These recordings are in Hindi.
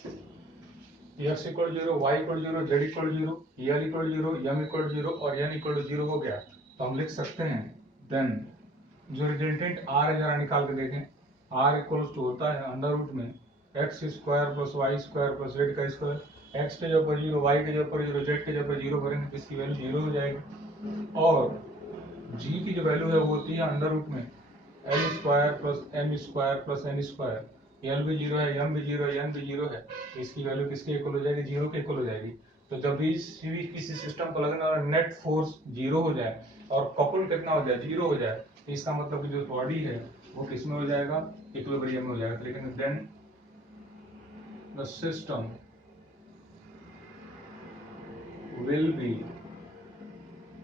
x equal 0, y equal 0, z equal 0, l equal 0, m equal 0 और n इक्वल 0 हो गया, तो हम लिख सकते हैं देन जो रिजल्टेंट r है जरा निकाल के देखें। r इक्वल्स टू होता है अंडर रूट में x square plus y square plus z का स्क्वायर। x के जगह पर 0, y के जगह पर 0, z के जगह पर 0 भरेंगे तो इसकी वैल्यू 0 हो जाएगी। और g की जो वैल्यू है वो होती है अंडर रूट में l square plus m square plus n square. L भी 0 है, एम भी 0 है, एन भी 0 है, इसकी वैल्यू किसके इक्वल हो जाएगी? 0 के इक्वल हो जाएगी। तो जब भी किसी सिस्टम को लगने वाला नेट फोर्स 0 हो जाए और कपल कितना हो जाए? 0 हो जाए, तो इसका मतलब कि जो बॉडी है वो किस में हो जाएगा? इक्विलिब्रियम में हो जाएगा। लेकिन then the system will be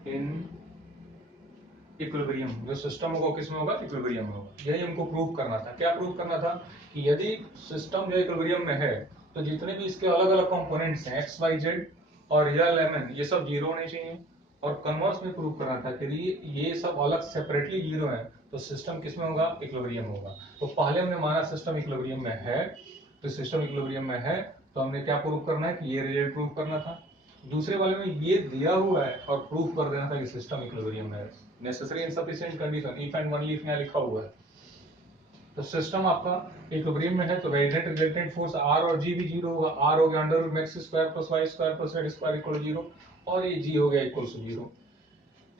in equilibrium. जो सिस्टम होगा किस में होगा? इक्विलिब्रियम में होगा। यही हमको प्रूव करना था। क्या प्रूव करना था? कि यदि सिस्टम जो इक्विलिब्रियम में है तो जितने भी इसके अलग अलग कंपोनेंट्स हैं एक्स वाई जेड और एल एम एन, ये सब जीरो होने चाहिए। और कन्वर्स में प्रूव करना था कि ये सब अलग सेपरेटली जीरो है तो सिस्टम किस में होगा? इक्विलिब्रियम होगा। तो पहले हमने माना सिस्टम इक्विलिब्रियम में है, तो सिस्टम इक्विलिब्रियम में है तो हमने क्या प्रूव करना है? कि ये रिजल्ट प्रूव करना था। दूसरे वाले में ये दिया हुआ है और प्रूव कर देना था कि सिस्टम इक्विलिब्रियम है। Necessary insufficient condition, if and only if यहाँ लिखा हुआ है। तो सिस्टम आपका इक्विलिब्रियम में है तो वेरिएंट रिजल्टेंट फोर्स आर और जी भी जीरो होगा। आर हो गया under root x square plus y square plus z square equal 0 और ये जी हो गया इक्वल टू 0।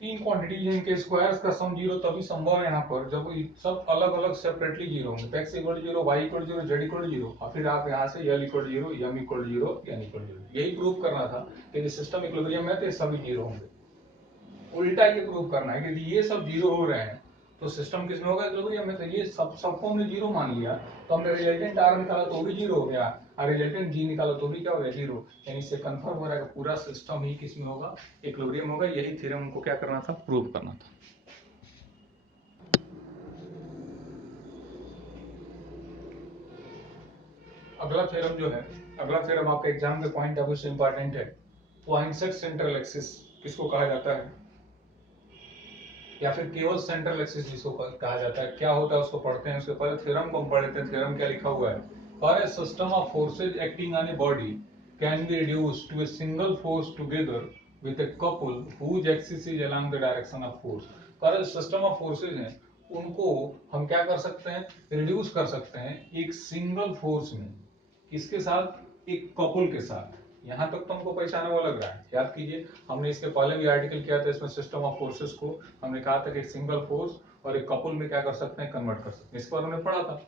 तीन क्वांटिटीज हैं, इनके स्क्वायर्स का सम 0 तभी संभव है यहाँ पर जब सब अलग अलग सेपरेटली 0 होंगे। X equal 0, y equal 0, z equal 0 और फिर आप यहाँ से l equal 0, m equal 0, n equal 0। यही प्रूव करना था कि सिस्टम इक्विलिब्रियम में है तो ये सभी 0 होंगे। उल्टा ये प्रूव करना है कि ये सब 0 हो रहे हैं तो सिस्टम किसमें होगा? इक्विलिब्रियम में। तो ये सबको हमने 0 मान लिया तो हमने रिजल्टेंट आर निकाला तो भी 0 हो गया और रिजल्टेंट जी निकाला तो भी क्या हो गया? 0। यानी इससे कंफर्म हो रहा है कि पूरा सिस्टम ही किसमें होगा? इक्विलिब्रियम होगा। यही थ्योरम हमको क्या करना था? प्रूव करना था। अगला थ्योरम जो है, अगला थ्योरम आपका एग्जाम के पॉइंट ऑफ व्यू से इंपॉर्टेंट है। पॉइंसेट सेंट्रल एक्सिस किसको कहा जाता है? या फिर केवल सेंट्रल एक्सिस जिसको कहा जाता है, क्या होता है उसको पढ़ते हैं। उसके पहले थ्योरम को हम पढ़ लेते हैं। थ्योरम क्या लिखा हुआ है? For a system of forces acting on a body can be reduced to a single force together with a couple whose axis is along the direction of force. For a system of forces हैं उनको हम क्या कर सकते हैं? रिड्यूस कर सकते हैं एक सिंगल फोर्स में। किसके साथ? एक कपल के साथ। यहां तक तो हमको पहचाना हुआ लग रहा है। याद कीजिए हमने इसके पहले भी आर्टिकल किया था, इसमें सिस्टम ऑफ फोर्सेस को हमने कहा था कि एक सिंगल फोर्स और एक कपल में क्या कर सकते हैं? कन्वर्ट कर सकते हैं। इसके बारे में पढ़ा था।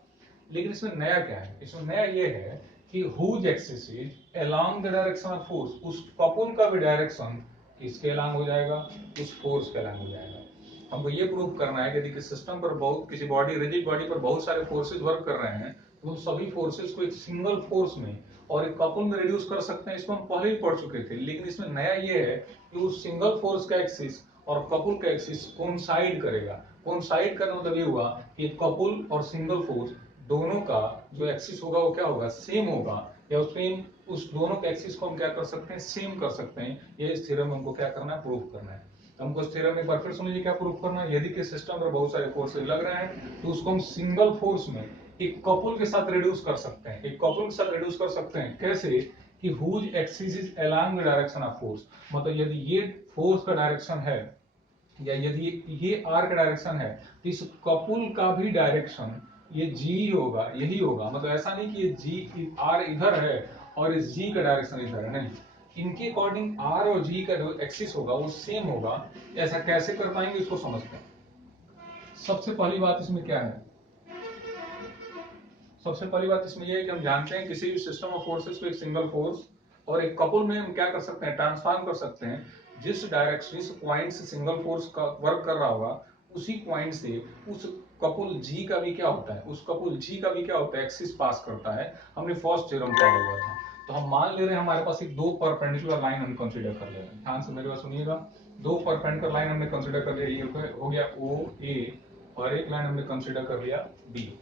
लेकिन इसमें नया क्या है? इसमें नया ये है कि whose axis is along the direction of force. उस कपल का भी डायरेक्शन किसके अलोंग हो जाएगा? उस फोर्स के अलोंग हो जाएगा। हमको ये प्रूव करना है कि यदि सिस्टम पर बहुत किसी बॉडी रिजिड बॉडी पर बहुत सारे फोर्सेस वर्क कर रहे हैं तो उन सभी फोर्सेस को एक सिंगल फोर्स में और एक कपल में रिड्यूस कर सकते हैं। इसको हम पहले ही पढ़ चुके थे। लेकिन इसमें नया ये है कि उस सिंगल फोर्स का एक्सिस और कपल का एक्सिस कोइंसाइड करेगा। कोइंसाइड करने मतलब ये हुआ कि कपल और सिंगल फोर्स दोनों का जो एक्सिस होगा वो क्या होगा? सेम होगा। या उस दोनों के एक्सिस को हम क्या कर सकते हैं? सेम कर सकते हैं। ये इस थ्योरम में हमको क्या करना है? प्रूव करना है। हमको इस थ्योरम में एक बार फिर सुन लीजिए क्या प्रूव करना है। यदि कि सिस्टम पर बहुत सारे फोर्सेस लग रहे हैं तो उसको हम सिंगल फोर्स में एक कपल के साथ रिड्यूस कर सकते हैं। एक कपल के साथ रिड्यूस कर सकते हैं कैसे? कि whose axis is along the direction of force. मतलब यदि ये फोर्स का डायरेक्शन है या यदि ये आर का डायरेक्शन है तो इस कपल का भी डायरेक्शन ये जी होगा, यही होगा। मतलब ऐसा नहीं कि ये जी आर इधर है और इस जी का डायरेक्शन इधर है, नहीं। इनके अकॉर्डिंग आर और जी का जो एक्सिस होगा वो सेम होगा। ऐसा कैसे कर पाएंगे इसको समझते हैं। सबसे पहली बात इसमें क्या है? सबसे पहली बात इसमें यह है कि हम जानते हैं किसी भी सिस्टम ऑफ फोर्सेस को एक सिंगल फोर्स और एक कपल में हम क्या कर सकते हैं? ट्रांसफॉर्म कर सकते हैं। जिस डायरेक्शन जिस पॉइंट से सिंगल फोर्स का वर्क कर रहा होगा उसी पॉइंट से उस कपल जी का भी क्या होता है? उस कपल जी का भी क्या होता है? एक्सिस पास करता है। हमने फर्स्ट थ्योरम पढ़ा हुआ था। तो हम मान ले रहे हैं हमारे पास एक दो परपेंडिकुलर लाइन हम कंसीडर कर ले रहे हैं। ध्यान से मेरी बात सुनिएगा। दो परपेंडिकुलर लाइन हमने कंसीडर कर लिया। ये हो गया ओ ए और एक लाइन हमने कंसीडर कर लिया बी।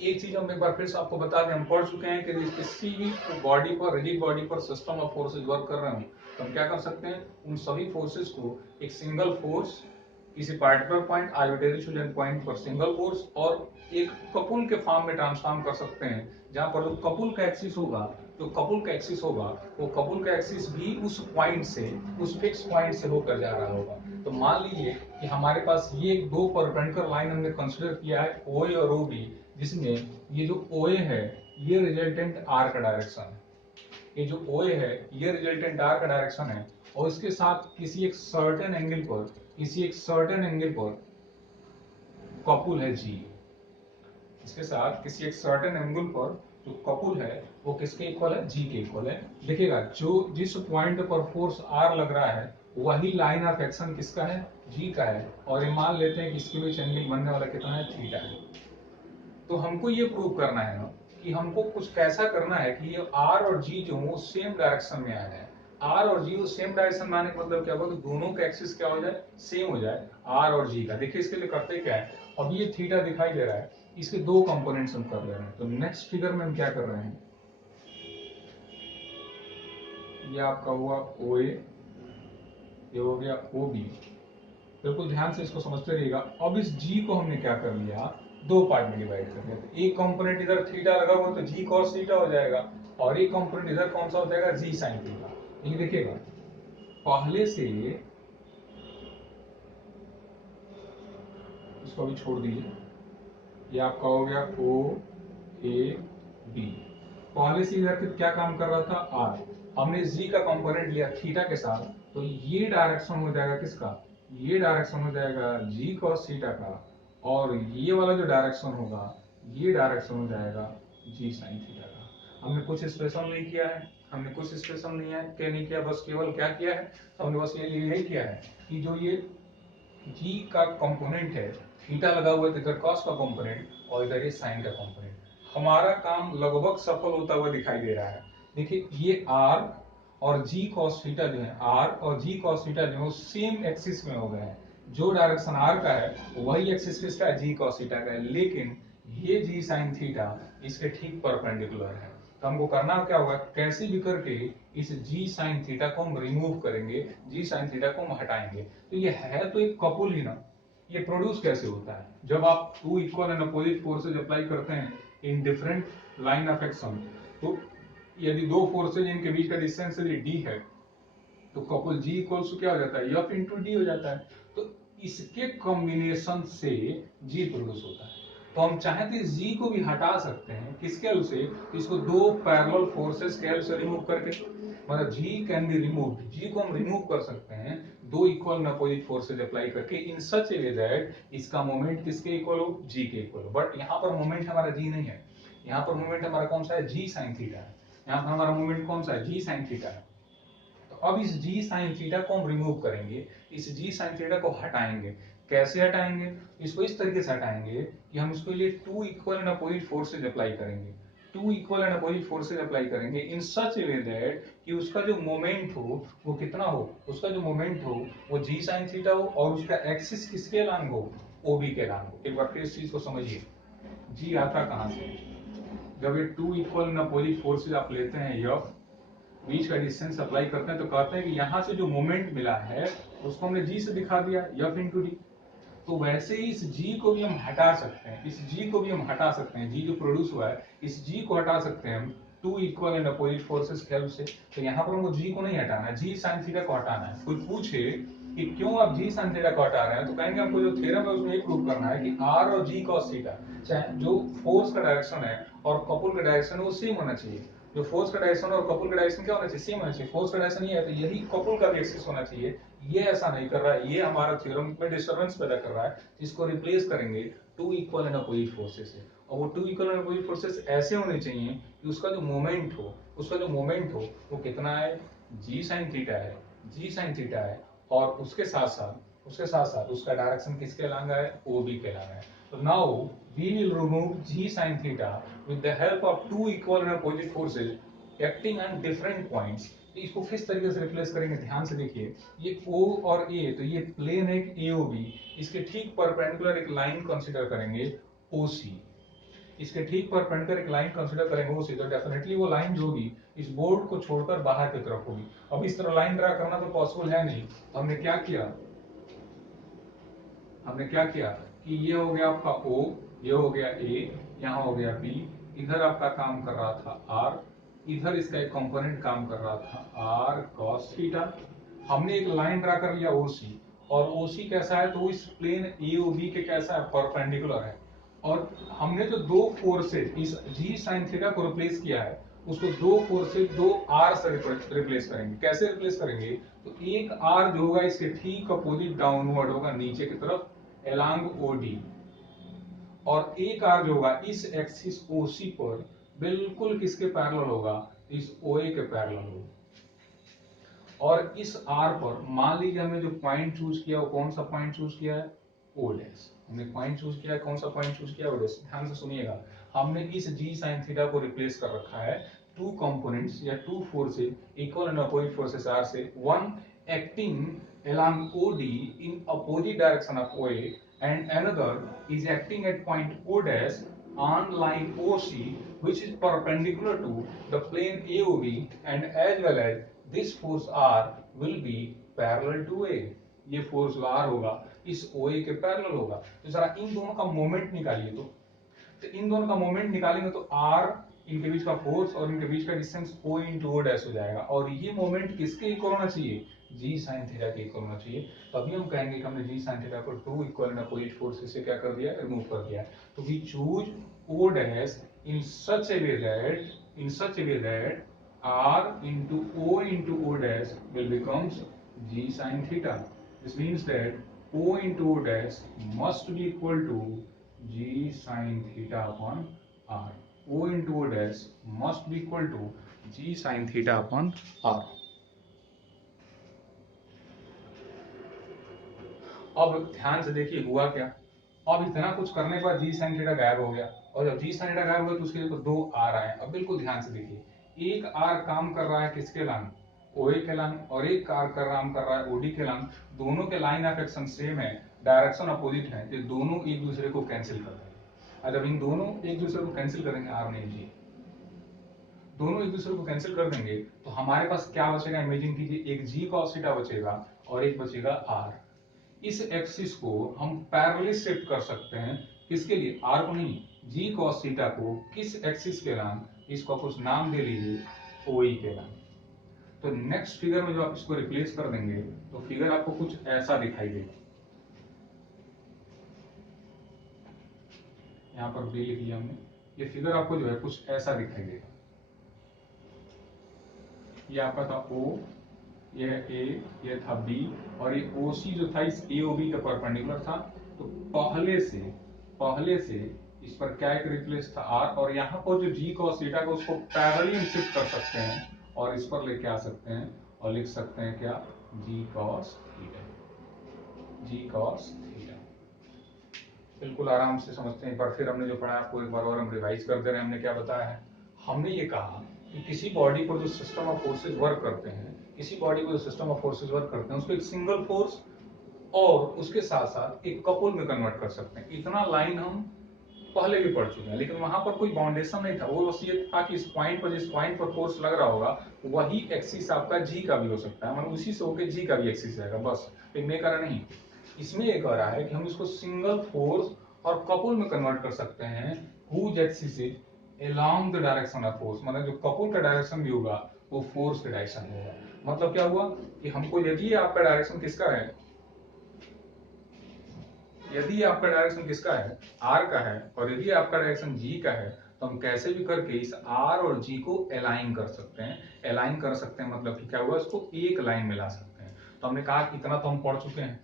एक चीज हम एक बार फिर से आपको बता दें, हम पढ़ चुके हैं कि किसी भी बॉडी पर, रिजिड बॉडी पर सिस्टम ऑफ फोर्सेस वर्क कर रहे हो तो हम क्या कर सकते हैं? उन सभी फोर्सेस को एक सिंगल फोर्स किसी particular point arbitrary chosen point पर सिंगल फोर्स और एक कपुल के फॉर्म में ट्रांसफॉर्म कर सकते हैं, जहां पर जो कपुल का एक्सिस होगा, वो कपुल का एक्सिस भी उस पॉइंट से, उस फिक्स पॉइंट से होकर जा रहा होगा। तो मान लीजिए कि हमारे पास ये दो परपेंडिकुलर लाइन हमने कंसीडर किया है OA और OB, जिसमें ये जो OA है ये रिजल्टेंट आर का डायरेक्शन है, ये जो OA है ये रिजल्टेंट आर का डायरेक्शन है, और इसके साथ किसी एक सर्टेन एंगल पर कपुल है G। इसके साथ किसी एक सर्टेन एंगल पर जो कपुल है वो किसके इक्वल है, G के इक्वल है। देखिएगा जो जिस पॉइंट पर फोर्स R लग रहा है वही लाइन ऑफ एक्शन किसका है, G का है, और ये मान लेते हैं कि इसके बीच एंगल बनने वाला कितना है, थीटा है। तो हमको ये प्रूव करना है ना कि हमको कुछ कैसा करना है कि ये R और G जो हो सेम डायरेक्शन में आ जाए। R और G सेम डायरेक्शन में आने का मतलब क्या होगा कि दोनों का एक्सिस क्या हो जाए, सेम हो जाए R और G का। देखिए इसके लिए करते क्या है, अब ये थीटा दिखाई दे रहा है, इसके दो कंपोनेंट्स हम कर ले रहे हैं। तो नेक्स्ट फिगर में हम क्या कर रहे हैं, ये आपका हुआ OA, ये हो गया OB। बिल्कुल ध्यान से इसको समझते रहिएगा। अब इस G को हमने क्या कर लिया, दो पार्ट में डिवाइड कर दिया। तो एक कंपोनेंट इधर थीटा लगा हुआ तो G cos थीटा हो जाएगा, और एक कंपोनेंट इधर कौन सा हो जाएगा, G sin थीटा। ये देखिएगा पहले से, इसको भी छोड़ दीजिए, ये आपका हो गया OAB। पहले से इधर क्या काम कर रहा था, R। हमने G का कंपोनेंट लिया थीटा के साथ, तो ये डायरेक्शन हो जाएगा किसका, ये डायरेक्शन हो जाएगा G cos थीटा का, और ये वाला जो डायरेक्शन होगा ये डायरेक्शन हो जाएगा G sin थीटा का। हमने कुछ स्पेशल नहीं किया है, क्या नहीं किया, बस केवल क्या किया है, हमने बस ये यही किया है कि जो ये G का कंपोनेंट है, थीटा लगा हुआ है इधर cos का कंपोनेंट और इधर ये sin का कंपोनेंट, हमारा काम लगभग सफल होता हुआ दिखाई दे रहा है। देखिए ये R और G cos थीटा जो है, R और G cos थीटा जो है सेम एक्सिस में हो गए हैं। जो डायरेक्शन R का है वही एक्सिस किसका है, G cos थीटा का है, लेकिन ये G sin थीटा इसके ठीक परपेंडिकुलर है। तो हमको करना क्या होगा, कैसे भी करके इस G sin थीटा को हम रिमूव करेंगे, G sin थीटा को हम हटाएंगे। तो ये है तो एक कपुल ही ना, ये प्रोड्यूस कैसे होता है, जब आप two equal and opposite forces apply करते हैं in different line of action. तो यदि दो फोर्सेज इनके बीच का डिस्टेंस यदि d है तो कपल G इक्वल्स क्या हो जाता है, F इंटू डी हो जाता है। तो इसके कॉम्बिनेशन से G प्रोड्यूस होता है। तो हम चाहे तो G को भी हटा सकते हैं, किसके हेल्प से, इसको दो पैरेलल फोर्सेस के हेल्प से रिमूव करके, मतलब G can be removed, G को हम रिमूव कर सकते हैं दो equal and opposite forces apply करके इन सच ए वे दैट इसका मोमेंट किसके इक्वल हो, G के इक्वल हो। बट यहाँ पर मोमेंट हमारा G नहीं है, यहाँ पर मोमेंट हमारा कौन सा है, G sin थीटा है। यहाँ पर हमारा मोमेंट कौन सा है, G sin थीटा है। तो अब इस G sin थीटा को हम रिमूव करेंगे, इस G sin थीटा को हटाएंगे। कैसे हटाएंगे, इसको इस तरीके से हटाएंगे कि हम इसके लिए two equal and opposite forces apply करेंगे, two equal and opposite forces apply करेंगे in such a way that कि उसका जो मोमेंट हो वो कितना हो, उसका जो मोमेंट हो वो G sin थीटा हो, और उसका एक्सिस किसके अलांग हो, OB के अलांग हो। एक बार फिर इस चीज को समझिए, G आता कहां से, जब ये two equal and opposite forces आप लेते हैं, F बीच का डिस्टेंस अप्लाई करते हैं, तो कहते हैं कि यहां से जो मोमेंट मिला है उसको हमने G से दिखा दिया, F इंटू डी। तो वैसे ही इस G को भी हम हटा सकते हैं, इस G को भी हम हटा सकते हैं, G जो प्रोड्यूस हुआ है इस G को हटा सकते हैं हम two equal and opposite forces के हेल्प से। तो यहाँ पर हमको G को नहीं हटाना है, G sin थीटा को हटाना है। कोई पूछे कि क्यों आप G sin थीटा को हटा रहे हैं, तो कहेंगे हमको जो थ्योरम है उसमें ये प्रूव करना है कि R और G cos थीटा, चाहे जो फोर्स का डायरेक्शन है और कपुल का डायरेक्शन है वो सेम होना चाहिए। जो फोर्स का डायरेक्शन और कपुल का डायरेक्शन क्या होना चाहिए, सेम होना चाहिए। फोर्स का डायरेक्शन ये है तो यही कपुल का भी एक्सिस होना चाहिए। ये ऐसा नहीं कर रहा है, ये हमारा थ्योरम में डिस्टर्बेंस पैदा कर रहा है, इसको रिप्लेस करेंगे two equal and opposite forces से। और वो two equal and opposite forces ऐसे होने चाहिए कि उसका जो मोमेंट हो वो कितना है, G sin थीटा है, G sin थीटा है, और उसके साथ साथ उसका डायरेक्शन किसके अलांग है, OB के अलांग है। तो now we will remove G sin theta with the help of two equal and opposite forces acting on different points। तो इसको किस तरीके से रिप्लेस करेंगे, ध्यान से देखिए, ये O और A, तो ये प्लेन है AOB, इसके ठीक परपेंडिकुलर एक लाइन कंसीडर करेंगे OC, इसके ठीक परपेंडिकुलर एक लाइन कंसीडर करेंगे OC। तो डेफिनेटली वो लाइन जो होगी इस बोर्ड को छोड़कर बाहर की तरफ होगी। अब इस तरह लाइन ड्रा करना तो पॉसिबल है नहीं, तो हमने क्या किया, हमने क्या किया कि ये हो गया आपका O, ये हो गया A, यहाँ हो गया B, इधर आपका काम कर रहा था R, इधर इसका एक कंपोनेंट काम कर रहा था R cos थीटा। हमने एक लाइन ड्रा कर लिया OC, और OC कैसा है तो वो इस प्लेन AOB के कैसा है, परपेंडिकुलर है। और हमने जो दो फोर्सेज इस G sin थीटा को रिप्लेस किया है, उसको दो फोर्सेज दो R से रिप्लेस करेंगे। कैसे रिप्लेस करेंगे, तो एक R जो होगा इसके ठीक अपोजिट डाउनवर्ड होगा नीचे की तरफ along OD, और एक R जो होगा इस एक्सिस OC पर बिल्कुल किसके पैरेलल होगा, इस OA के पैरेलल होगा। और इस R पर मान लीजिए हमने जो पॉइंट चूज किया वो कौन सा पॉइंट चूज किया है, O डैश। हमने पॉइंट चूज किया है, कौन सा पॉइंट चूज किया है, O डैश। ध्यान से सुनिएगा, हमने इस G sin थीटा को रिप्लेस कर रखा है टू कंपोनेंट्स या two forces equal and opposite forces R से, one acting along OD in opposite direction of OA and another is acting at point O dash on line OC which is perpendicular to the plane AOB, and as well as this force R will be parallel to A। ये फोर्स R होगा इस OA के पैरेलल होगा। तो जरा इन दोनों का मोमेंट निकालिए, तो इन दोनों का मोमेंट निकालेंगे तो R इनके बीच का फोर्स और इनके बीच का distance O into O dash हो जाएगा, और ये मोमेंट किसके इक्वल होना चाहिए, G sin थीटा के इक्वल होना चाहिए। तभी हम कहेंगे कि हमने G sin थीटा को two equal and opposite forces से क्या कर दिया, रिमूव कर दिया। तो we choose O dash in such a way that R into O dash will becomes G sin theta. This means that O into O dash must be equal to G sin theta upon R. O into O dash must be equal to G sin theta upon R. अब ध्यान से देखिए हुआ क्या, अब इतना कुछ करने के बाद G sin थीटा गायब हो गया, और जब G sin थीटा गायब हो गया तो उसके लिए तो दो R आए। अब बिल्कुल ध्यान से देखिए, एक R काम कर रहा है किसके लंग, OA के लंग, और एक R काम कर रहा है OD के लंग। दोनों के लाइन ऑफ एक्शन सेम है, डायरेक्शन अपोजिट है, तो दोनों एक दूसरे को कैंसिल कर देंगे। जब इन दोनों एक दूसरे को कैंसिल करेंगे, R नहीं G, दोनों एक दूसरे को कैंसिल कर देंगे, तो हमारे पास क्या बचेगा, इमेजिन कीजिए, एक G cos थीटा बचेगा और एक बचेगा R। इस एक्सिस को हम पैरेलली शिफ्ट कर सकते हैं, किसके लिए, R को नहीं, G cos थीटा को किस एक्सिस के नाम, इसको आप कुछ नाम दे लीजिए, OE के नाम। तो नेक्स्ट फिगर में जो आप इसको रिप्लेस कर देंगे तो फिगर आपको कुछ ऐसा दिखाई देगा। यहाँ पर B लिख लिया हमने, ये फिगर आपको जो है कुछ ऐसा दिखाई देगा। ये आपका था O, ये A, ये था B, और ये OC जो था इस AOB के परपेंडिकुलर था। तो पहले से इस पर क्या एक रिप्लेस था R, और यहाँ पर जो G cos थीटा को उसको पैरेलली शिफ्ट कर सकते हैं और इस पर लेके आ सकते हैं और लिख सकते हैं क्या, G cos थीटा। बिल्कुल आराम से समझते हैं। एक बार फिर हमने जो पढ़ा आपको एक बार और हम रिवाइज कर दे रहे हैं। हमने क्या बताया है, हमने ये कहा कि किसी बॉडी पर जो सिस्टम ऑफ फोर्सेज वर्क करते हैं, किसी बॉडी को जो सिस्टम ऑफ फोर्सेज वर्क करते हैं उसको एक सिंगल फोर्स और उसके साथ साथ एक कपल में कन्वर्ट कर सकते हैं। इतना लाइन हम पहले भी पढ़ चुके हैं, लेकिन वहां पर कोई बाउंडेशन नहीं था। वो बस ये था कि इस पॉइंट पर जिस पॉइंट पर फोर्स लग रहा होगा वही एक्सिस आपका जी का भी हो सकता है, मतलब उसी से होकर जी का भी एक्सिस रहेगा, बस। लेकिन ये करा नहीं, इसमें ये कह रहा है कि हम इसको सिंगल फोर्स और कपल में कन्वर्ट कर सकते हैं whose axis is along the direction of force, मतलब जो कपल का डायरेक्शन भी होगा वो फोर्स का डायरेक्शन होगा। मतलब क्या हुआ कि हमको यदि आपका डायरेक्शन किसका है, यदि आपका डायरेक्शन किसका है, R का है, और यदि आपका डायरेक्शन G का है, तो हम कैसे भी करके इस R और G को अलाइन कर सकते हैं। अलाइन कर सकते हैं मतलब कि क्या हुआ, इसको एक लाइन में ला सकते हैं। तो हमने कहा कि इतना तो हम पढ़ चुके हैं,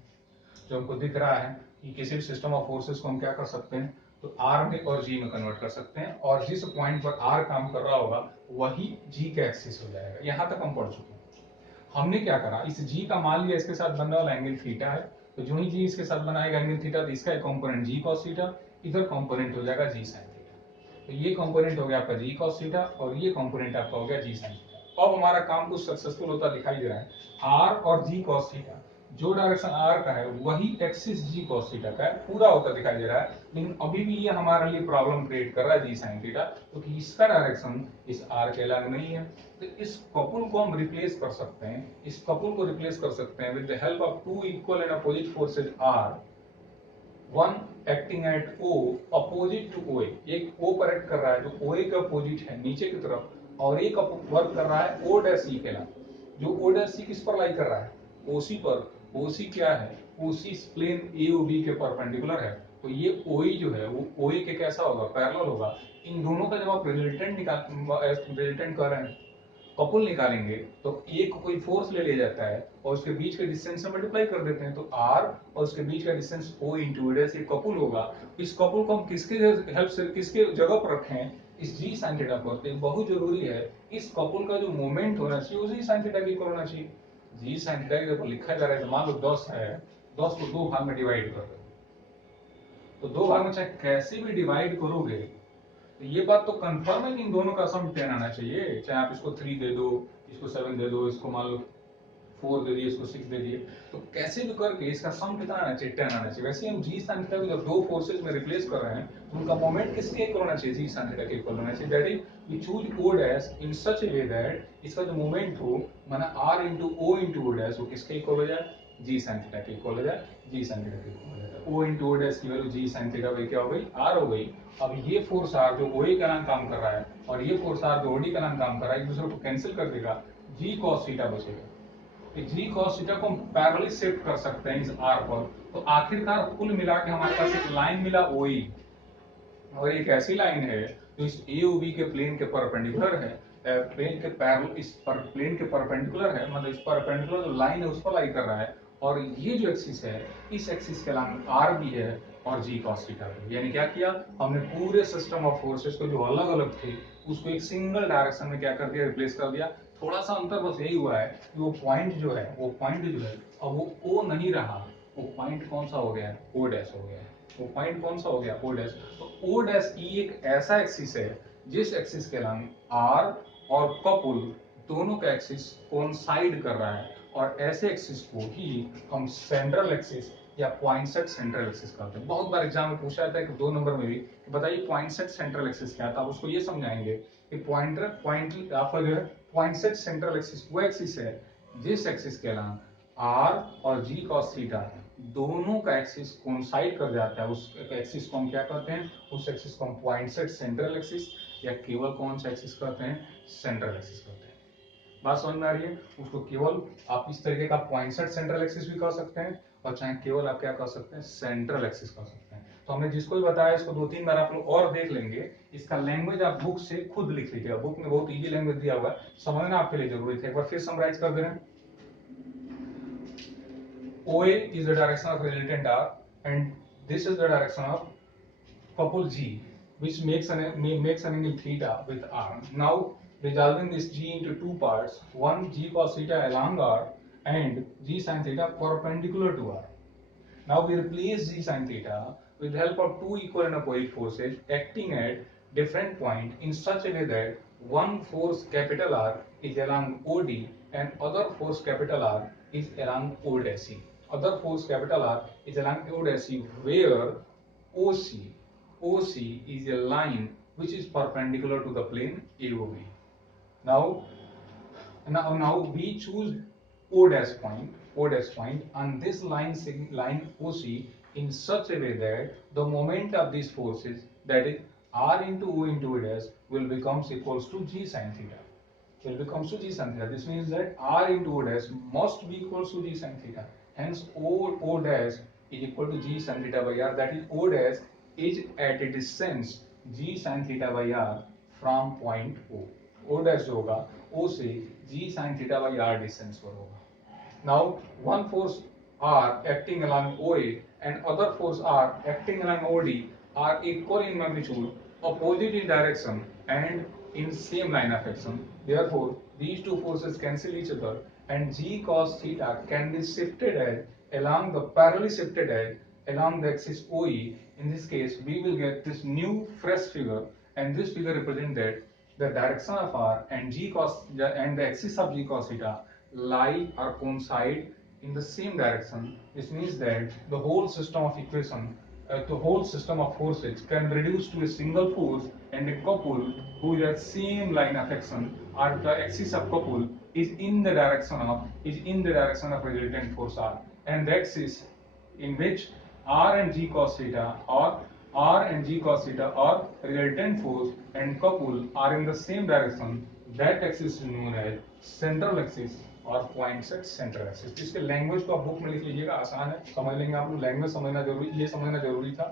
जो हमको दिख रहा है कि किसी भी सिस्टम ऑफ फोर्सेस को हम क्या कर सकते हैं, तो R में और G में कन्वर्ट कर सकते हैं, और जिस पॉइंट पर R काम कर रहा होगा वही G का एक्सिस हो जाएगा। यहां तक हम पढ़ चुके हैं। हमने क्या करा, इस G का मान लिया इसके साथ बनने वाला एंगल थीटा है, तो जो ही G इसके साथ बनाएगा एंगल थीटा, तो इसका एक कंपोनेंट G cos थीटा, इधर कंपोनेंट हो जाएगा G sin थीटा। तो ये कंपोनेंट हो गया आपका G cos थीटा और ये कंपोनेंट आपका हो गया G sin थीटा। अब हमारा काम कुछ सक्सेसफुल होता दिखाई दे रहा है। R और G cos थीटा, जो डायरेक्शन R का है वही एक्सिस G cos थीटा का है, पूरा होता दिखाई दे रहा है। लेकिन अभी भी ये हमारे लिए प्रॉब्लम क्रिएट कर रहा है G sin थीटा, क्योंकि इसका डायरेक्शन इस R के अलग नहीं है। तो इस कपल को हम रिप्लेस कर सकते हैं, इस कपल को रिप्लेस कर सकते हैं with the help of two equal and opposite forces R one acting at O opposite to O, एक ओ पर एक्ट कर रहा है जो ओ के अपोजिट है नीचे की तरफ, और एक वर्क कर रहा है ओ डैश सी के नाम, जो ओ डैश सी किस पर लाई कर रहा है, ओसी पर। ओसी क्या है, ओसी प्लेन ए ओ बी के परपेंडिकुलर है, तो ये ओई जो है वो ओई के कैसा होगा, पैरेलल होगा। इन दोनों का जब आप रिजल्टेंट कह रहे हैं, कपुल निकालेंगे, तो एक कोई फोर्स ले लिया जाता है और उसके बीच के डिस्टेंस से मल्टीप्लाई कर देते हैं, तो आर और उसके बीच का डिस्टेंस ओ इंटू रेडियस, ये कपुल होगा। इस कपुल को हम किसके हेल्प से, किसके जगह पर रखें, इस जी साइन थीटा पर। तो बहुत जरूरी है इस कपुल का जो मोमेंट होना चाहिए उसी साइन थीटा की इक्वल होना चाहिए। जी साइन थीटा जब लिखा जा रहा है, मान लो 10 है, 10 को 2 भाग में डिवाइड कर दो, तो 2 भाग में चाहे कैसे भी डिवाइड करोगे, तो ये बात तो कंफर्म है कि इन दोनों का सम 10 आना चाहिए। चाहे आप इसको 3 दे दो, इसको 7 दे दो, इसको मान लो 4 दे दिए, इसको 6 दे दिए, तो कैसे भी करके इसका सम कितना आना चाहिए, 10 आना चाहिए। वैसे हम जी साइन थीटा को जब दो फोर्सेज में रिप्लेस कर रहे हैं, तो उनका मोमेंट किसके इक्वल होना चाहिए, जी साइन थीटा के इक्वल होना चाहिए। That is we choose O dash in such a way that इसका जो मोमेंट हो, माना आर इंटू ओ डैश, वो किसके इक्वल हो जाए, जी साइन थीटा के इक्वल हो जाए, जी साइन थीटा के इक्वल हो जाए। ओ इंटू ओ डैश की वैल्यू जी साइन थीटा क्या हो गई, आर हो गई। अब ये फोर्स आर जो ओ का नाम काम कर रहा है, और ये फोर्स आर जो ओडी का नाम काम कर रहा है, एक दूसरे को कैंसिल कर देगा, जी कॉस थीटा बचेगा। जी cos थीटा को हम पैरेलली शिफ्ट कर सकते हैं इस r पर, तो आखिरकार कुल मिला के हमारे पास एक लाइन मिला OE, और एक ऐसी लाइन है जो इस AOB के प्लेन के परपेंडिकुलर है, प्लेन के पैरेलल, इस पर प्लेन के परपेंडिकुलर है, मतलब इस परपेंडिकुलर जो लाइन है उस पर लाई कर रहा है, और ये जो एक्सिस है इस एक्सिस के नाम R भी है और जी cos थीटा भी। यानी क्या किया हमने, पूरे सिस्टम ऑफ फोर्सेस को जो अलग अलग थे उसको एक सिंगल डायरेक्शन में क्या कर दिया, रिप्लेस कर दिया। थोड़ा सा अंतर बस यही हुआ है कि वो पॉइंट जो है, अब वो O नहीं रहा, वो पॉइंट कौन सा हो गया, O डैश हो गया। वो पॉइंट कौन सा हो गया, O डैश। तो O डैश ई एक ऐसा एक्सिस है जिस एक्सिस के नाम R और कपुल दोनों का एक्सिस कोइंसाइड कर रहा है, और ऐसे एक्सिस को ही हम सेंट्रल एक्सिस या पॉइंट सेट सेंट्रल एक्सिस कहते हैं। बहुत बार एग्जाम में पूछा जाता है कि 2 नंबर में भी कि बताइए पॉइंट सेट सेंट्रल एक्सिस क्या है, तो आप उसको ये समझाएंगे कि पॉइंट आपका जो है पॉइंट सेट सेंट्रल एक्सिस वो एक्सिस है जिस एक्सिस के नाम R और जी cos थीटा दोनों का एक्सिस कोइंसाइड कर जाता है, उस एक्सिस को हम क्या कहते हैं, उस एक्सिस को हम पॉइंट सेट सेंट्रल एक्सिस या केवल कौन सा एक्सिस कहते हैं, सेंट्रल एक्सिस कहते हैं। बात समझ में आ रही है। उसको केवल आप इस तरीके का पॉइंट सेट सेंट्रल एक्सिस भी कह सकते हैं, और चाहे केवल आप क्या कह सकते हैं, सेंट्रल एक्सिस कह सकते हैं। तो हमने जिसको भी बताया इसको 2-3 बार आप लोग और देख लेंगे। इसका लैंग्वेज आप बुक से खुद लिख लीजिएगा, बुक में बहुत इजी लैंग्वेज दिया हुआ है, समझना आपके लिए जरूरी है। एक बार फिर समराइज कर दे रहे हैं। OA is the direction of resultant R, and this is the direction of couple G, which makes an angle theta with R. Now resolving this G into two parts, one G cos theta along R and G sin theta perpendicular to R. Now we replace G sin theta with the help of two equal and opposite forces acting at different point in such a way that one force capital R is along OD and other force capital R is along OC. Other force capital R is along OC, where OC is a line which is perpendicular to the plane AOB. Now, now we choose O dash point on this line OC in such a way that the moment of these forces, that is R into O into O dash, will becomes equals to G sin theta. This means that R into O dash must be equals to G sin theta. Hence O dash is equal to G sin theta by R. That is O dash is at a distance G sin theta by R from point O. O dash होगा O से G sin theta by R distance पर होगा. Now one force R acting along OA and other force R acting along OD are equal in magnitude, opposite in direction and in same line of action. Therefore, these two forces cancel each other and G cos theta can be shifted as along the parallelly shifted edge along the axis OE. In this case, we will get this new fresh figure, and this figure represents that the direction of R and G cos and the axis of G cos theta lie or coincide in the same direction. This means that the whole system of equation, the whole system of forces can reduce to a single force and a couple who is at same line of action, or the axis of couple is in the direction of resultant force R, and the axis in which R and G cos theta or R and G cos theta or resultant force and couple are in the same direction, that axis is known as central axis और पॉइंट से सेंट्रल एक्सिस। इसके लैंग्वेज को आप बुक में लिख लीजिएगा, आसान है, समझ लेंगे आप लोग। लैंग्वेज समझना जरूरी, ये समझना जरूरी था,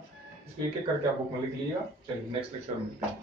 इसको एक एक करके आप बुक में लिख लीजिएगा। चलिए नेक्स्ट लेक्चर में मिलते हैं।